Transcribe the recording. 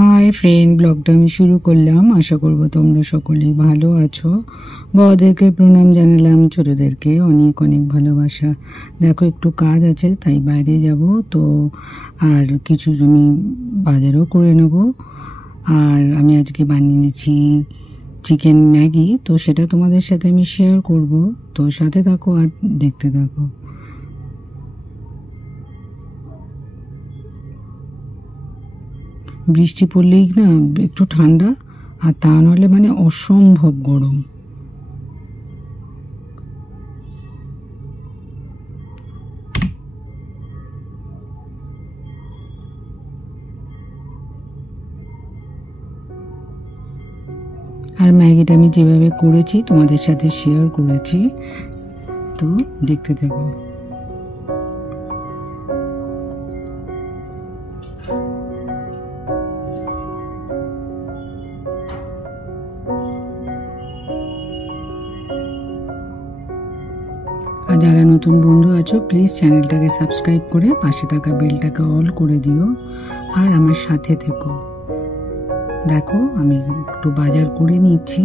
Hi friend, ব্লগটা আমি শুরু করলাম। আশা করব তোমরা সকলেই ভালো আছো। বড়দেরকে প্রণাম জানালাম, ছোটদেরকে অনেক অনেক ভালোবাসা। দেখো একটু কাজ আছে তাই বাইরে যাব তো, আর কিছু আমি বাজারও করে নেব। আর আমি আজকে বানিয়েছি চিকেন ম্যাগি, তো সেটা তোমাদের সাথে আমি শেয়ার করব। তো সাথে থাকো আর দেখতে থাকো। বৃষ্টি পড়লেই না একটু ঠান্ডা, আর তা নাহলে মানে অসম্ভব গরম। আর ম্যাগিটা আমি যেভাবে করেছি তোমাদের সাথে শেয়ার করেছি, তো দেখতে থাকো। আর যারা নতুন বন্ধু আছো প্লিজ চ্যানেলটাকে সাবস্ক্রাইব করে পাশে থাকা বেলটাকে অল করে দিও আর আমার সাথে থেকো। দেখো আমি একটু বাজার করে নিচ্ছি,